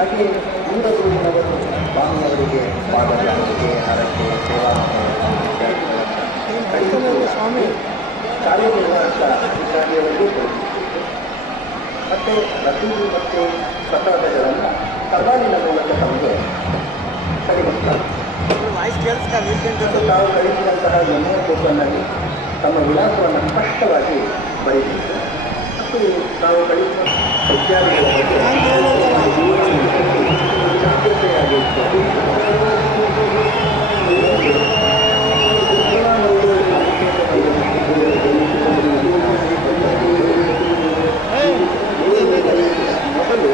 ಹಾಗೆ ಊರದೂರಿನವರು ಸ್ವಾಮಿಯವರಿಗೆ ಪಾದಯಾತ್ರೆ ಹರಕೆ ಸೇವಾ ಸ್ವಾಮಿ ಕಾರ್ಯನಿರ್ವಾಹಕ ಅಧಿಕಾರಿಯವರಿಗೆ ಕೊಡುತ್ತಿತ್ತು. ಮತ್ತು ರಸೀದಿ ಮತ್ತು ಪ್ರಸಾದಗಳನ್ನು ಸವಾಲಿನ ಮೂಲಕ ತಮಗೆ ಸರಿಪಡಿಸುತ್ತಾರೆ. ತಾವು ಕಳಿಸಿದಂತಹ ಎಣ್ಣೆ ಕೂಪನ್ನಲ್ಲಿ ತಮ್ಮ ವಿಳಾಸವನ್ನು ಸ್ಪಷ್ಟವಾಗಿ ಬರೆದಿತ್ತು ಮತ್ತು ತಾವು ಕಳಿಸುವ ಇತ್ಯಾದಿಗಳ ಮೊದಲು